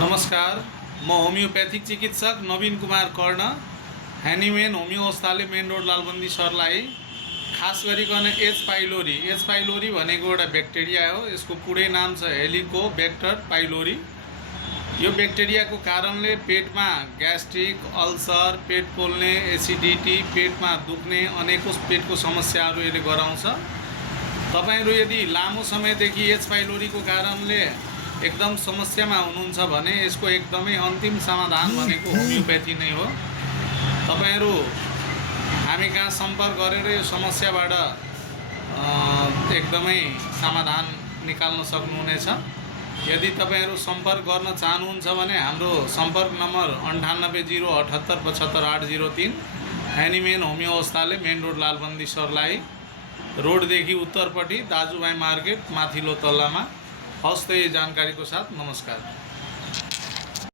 नमस्कार, म होमियोपैथिक चिकित्सक नवीन कुमार कर्ण। ह्यानिमेन होमियो औषधालय मेन रोड लालबन्दी सर्लाही। खास गरिकन एच पाइलोरी भनेको एउटा ब्याक्टेरिया हो। यसको पुरै नाम छ हेलिकोबैक्टर पाइलोरी। यो ब्याक्टेरियाको कारणले पेटमा ग्यास्ट्रिक, अल्सर, पेट पोल्ने, एसिडिटी, पेटमा दुख्ने अनेकौँ पेटको समस्याहरू यसले गराउँछ। तपाईहरु यदि लामो समयदेखि एच पाइलोरीको कारणले एकदम समस्यामा हुनुहुन्छ भने यसको एकदमै अन्तिम समाधान भनेको होमियोपैथी नै हो। तपाईहरु हामी कहाँ सम्पर्क गरेर यो समस्याबाट एकदमै समाधान निकाल्न सक्नुहुनेछ। यदि तपाईहरु सम्पर्क गर्न चाहनुहुन्छ भने हाम्रो सम्पर्क नम्बर 9807875803 ह्यानिमेन होमियो औषधालय मेन रोड लालबन्दी सर्लाही, रोडदेखि उत्तरपट्टि दाजुभाइ मार्केट माथिल्लो तल्लामा। हस्त यही जानकारीको साथ नमस्कार।